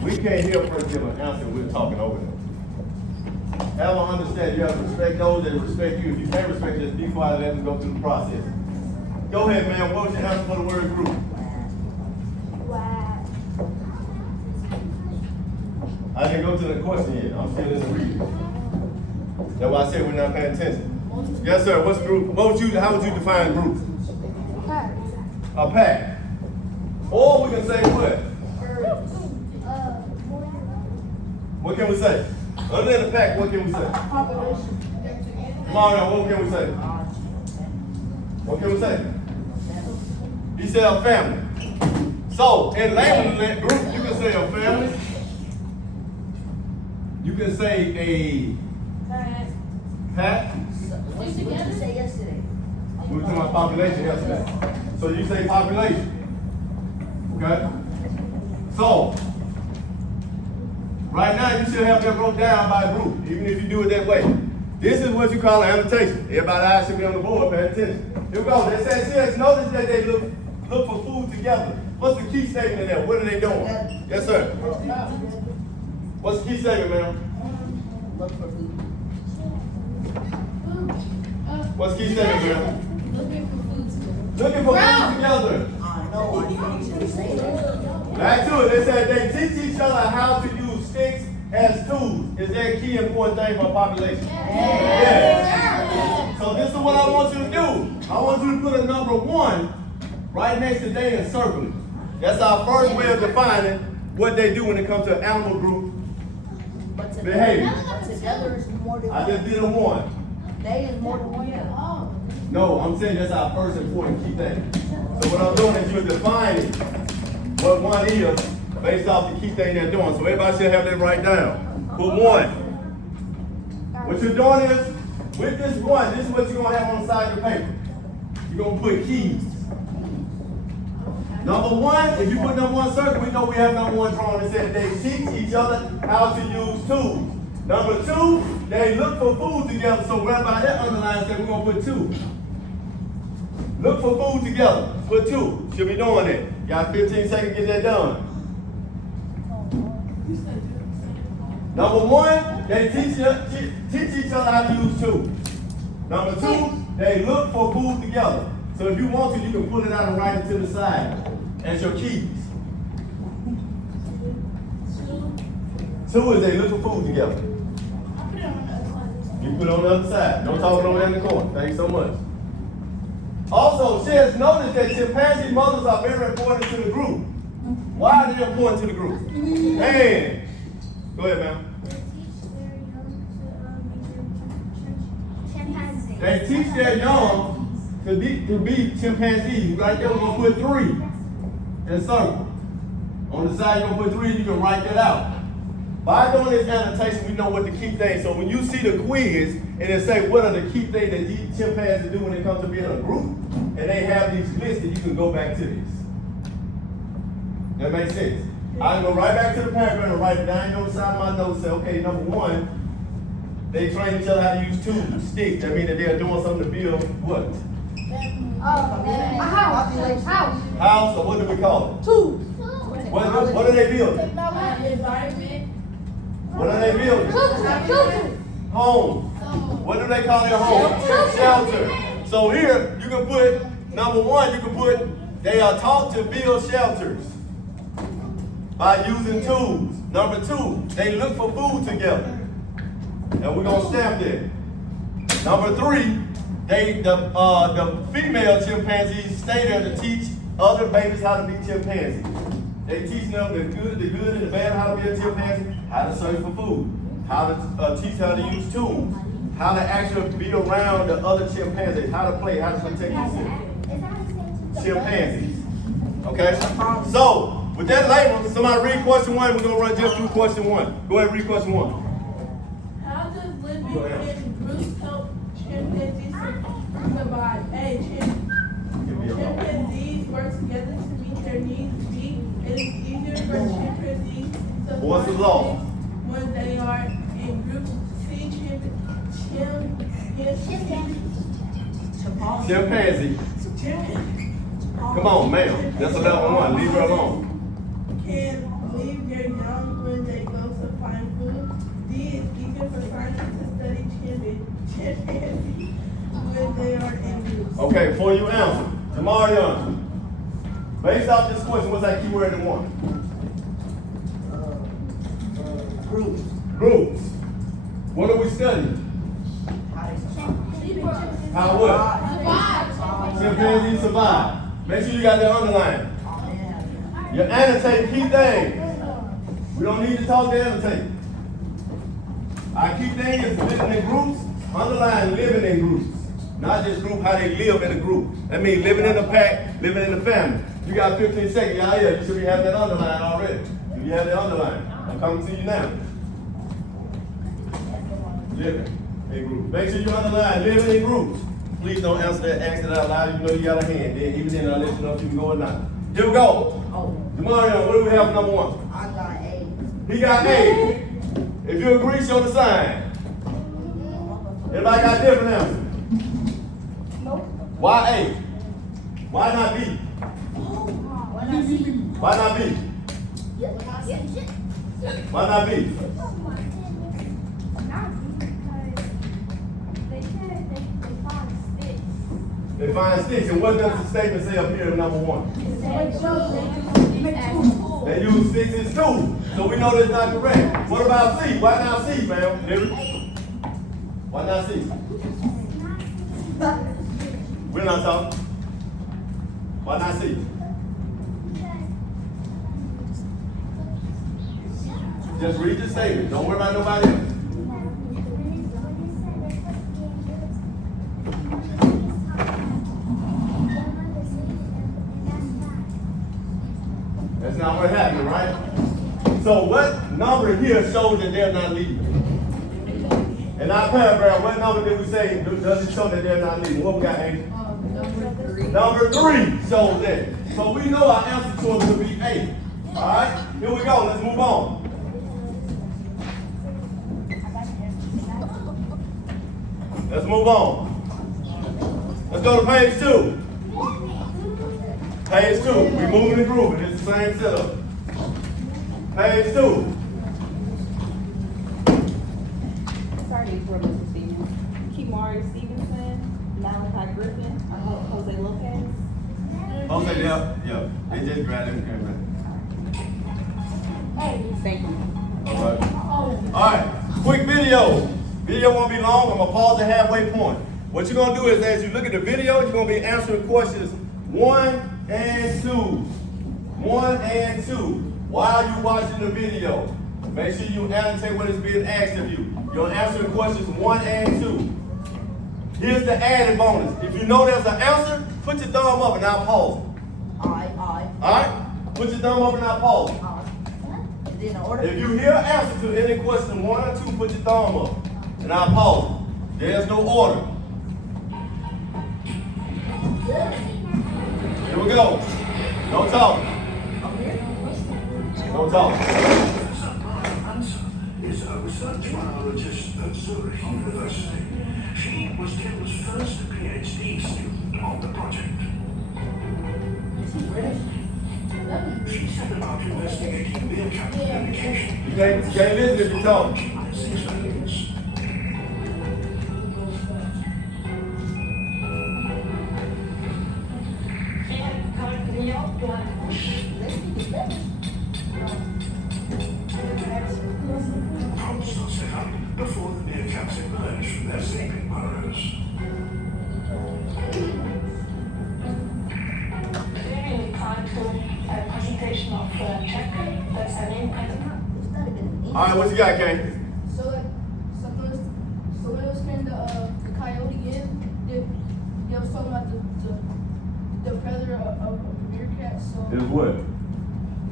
We can't hear a person give an answer, we're talking over them. Have an understanding, you have to respect those that respect you. If you can't respect, just be quiet and let them go through the process. Go ahead, man, what was your answer for the word group? Wow. I didn't go to the question yet, I'm still in the reading. That's why I said we're not paying attention. Yes, sir, what's group? How would you define group? A pack. Or we can say what? What can we say? Other than the pack, what can we say? Population. Come on now, what can we say? What can we say? He said a family. So, in language group, you can say a family. You can say a pack. What did you say yesterday? We were talking about population yesterday. So you say population. Okay? So, right now you should have that broke down by group, even if you do it that way. This is what you call an annotation. Everybody's eyes should be on the board, pay attention. Here we go. They says here, notice that they look for food together. What's the key statement in there? What are they doing? Yes, sir. What's the key statement, ma'am? Look for food. What's the key statement, ma'am? Looking for food together. Looking for food together. I know, I didn't say that. Back to it. They said they teach each other how to use sticks as tools. Is that a key important thing for a population? Yeah. So this is what I want you to do. I want you to put a number 1 right next to they and circle it. That's our first way of defining what they do when it comes to animal group But behavior. together is more than I one. just did a 1. They is more than one. No, I'm saying that's our first important key thing. So what I'm doing is you're defining what 1 is based off the key thing they're doing. So everybody should have that right down. Put 1. What you're doing is, with this 1, this is what you're going to have on the side of your paper. You're going to put keys. Number 1, if you put number 1 circle, we know we have number 1 drawn. It said they teach each other how to use tools. Number 2, they look for food together. So right by that underline said we're going to put 2. Look for food together. Put 2. Should be doing it. Got 15 seconds to get that done. Number 1, they teach each other how to use tools. Number 2, they look for food together. So if you want to, you can pull it out and write it to the side as your keys. 2 is they look for food together. You put it on the other side. Don't talk over there in the corner. Thanks so much. Also, she has noticed that chimpanzee mothers are very important to the group. Why are they important to the group? Man. Go ahead, ma'am. They teach their young to be chimpanzees. Right there, we're going to put 3 in circle. On the side, you're going to put 3, you can write that out. By doing this annotation, we know what the key things. So when you see the quiz, and it say what are the key things that these chimpanzees do when it comes to being a group, and they have these listed, you can go back to this. That makes sense. I can go right back to the paragraph and write it down on the side of my notes. Say, okay, number 1, they train each other how to use tools, sticks. That means that they're doing something to build what? A house. House, or what do we call it? Tools. What are they building? Environment. What are they building? Children. Home. What do they call their home? Shelter. So here, you can put, number 1, you can put, they are taught to build shelters by using tools. Number 2, they look for food together. And we're going to stamp that. Number 3, the female chimpanzees stay there to teach other babies how to be chimpanzees. They teach them the good and the bad, how to be a chimpanzee, how to search for food, how to teach how to use tools, how to actually be around the other chimpanzees, how to play, how to protect yourself. Chimpanzees. Okay? So, with that label, somebody read question 1. We're going to run just through question 1. Go ahead and read question 1. How does living in groups help chimpanzees survive? A. Chimpanzees work together to meet their needs. B. It is easier for chimpanzees to What's the find law? things when they are in groups. C. Chimpanzee. Come on, ma'am. That's a level 1. Leave her alone. Can leave their young when they go to find food. D is easier for scientists to study chimpanzees when they are in groups. Okay, before you answer, Jamarion, based off this question, what's that keyword in one? Groups. Groups. What are we studying? How what? Chimpanzees survive. Make sure you got that underline. You annotate key things. We don't need to talk to annotate. Our key thing is living in groups. Underline living in groups. Not just group, how they live in a group. That means living in a pack, living in a family. You got 15 seconds. Yeah, you should be having that underline already. If you have that underline, I'm coming to you now. Living in groups. Make sure you underline living in groups. Please don't answer that, ask it out loud. You know you got a hand. Then even then I'll let you know if you can go or not. Here we go. Demarion, what do we have for number one? I got A. He got A. If you agree, show the sign. Everybody got different answers. Why A? Why not B? Why not B? Why not B? They find sticks. And what does the statement say up here in number one? They use sticks in school. So we know that's not correct. What about C? Why not C, ma'am? Why not C? We're not talking. Why not C? Just read the statement. Don't worry about nobody else. That's not what happened, right? So what number here shows that they're not leaving? In our paragraph, what number did we say does it show that they're not leaving? What we got, Angel? Number 3 shows that. So we know our answer choice will be A. All right, here we go. Let's move on. Let's move on. Let's go to page 2. Page 2. We moving and grooving. It's the same setup. Page 2. Starting for Mr. Stevens. Kimari Stevenson, Malachi Griffin, Jose Lopez. Jose, yeah. They just grabbed him. Thank you. All right. All right. Quick video. Video won't be long. I'm gonna pause at halfway point. What you're gonna do is, as you look at the video, you're gonna be answering questions 1 and 2. 1 and 2. While you're watching the video, make sure you annotate what is being asked of you. You're answering questions 1 and 2. Here's the added bonus. If you know there's an answer, put your thumb up and I'll pause it. I. All right? Put your thumb up and I'll pause it. Is it in order? If you hear an answer to any question 1 or 2, put your thumb up and I'll pause it. There's no order. Here we go. No talking. No talking. Is a research biologist at Zurich University. She was Tim's first PhD student on the project. She set about investigating meerkat communication. You can't listen if you talk. 6 seconds. Props are set up before the meerkats emerge from their sleeping burrows. Really time to a presentation of Checker. That's the main presenter. All right, what you got, Kane? So when it was in the coyote again, they was talking about the predator of meerkats. So It was what?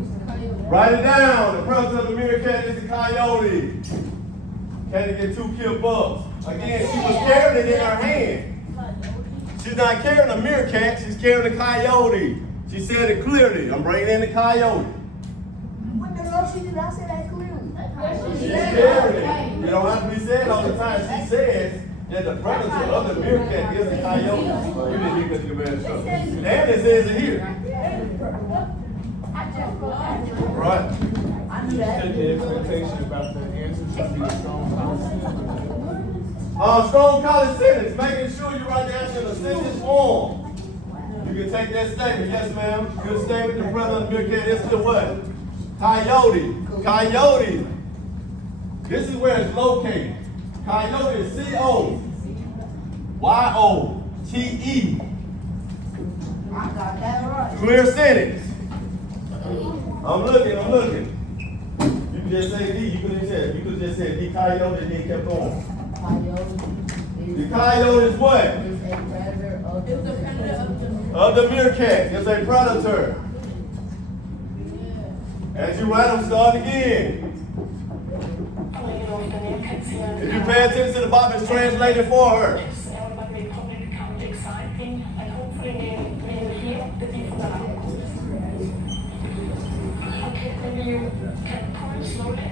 it's the coyote. Write it down. The predator of the meerkat is the coyote. Can't get 2 killed bugs. Again, she was carrying it in her hand. She's not carrying a meerkat, she's carrying a coyote. She said it clearly. I'm bringing in the coyote. What the hell she did? I said that clearly. She's carrying it. You don't have to be said all the time. She says that the predator of the meerkat is the coyote. You didn't hear the bad stuff. And it says it here. Right. knew that. Set the expectation about the answer should be a strong policy. Strong college sentence, making sure you write the answer in a sentence form. You can take that statement, yes ma'am. Good statement, the brother of the milk can. This is the what? Coyote. Coyote. This is where it's located. Coyote is C-O-Y-O-T-E. I got that right. Clear sentence. I'm looking. You can just say D, you could have just said D coyote and then kept going. The coyote is what? Is a predator of It's the predator of the Of the meerkat. It's a predator. As you write them, start again. Playing of the meerkats here. If you pay attention to the Bible, it's translated for her. Everybody may probably become exciting and hopefully we'll hear the different outcomes. Okay, maybe you can point slowly.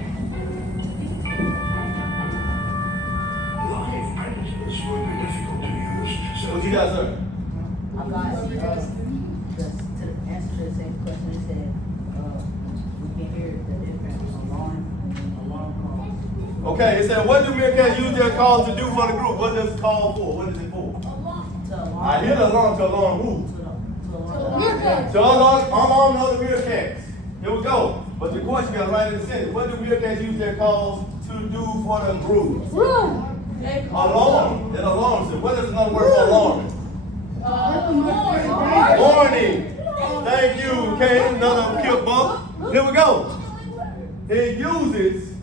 Live predators would be difficult to use. So What you got, sir? I got to answer to the same question. It said, we can hear the different alarm call. Okay, it said, what do meerkats use their calls to do for the group? What does it call for? What is it for? To alarm. I hear the alarm to alarm who? To alarm. To alarm all the meerkats. Here we go. But the question you gotta write in the sentence. What do meerkats use their calls to do for the group? They call Alarm. It alarms it. What is another word for alarming? Warning. Thank you, Kane. Another kill bump. Here we go. It uses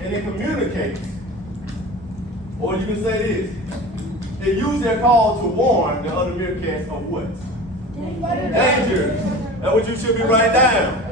and it communicates. Or you can say this. It uses their call to warn the other meerkats of what? Danger. That's what you should be writing down.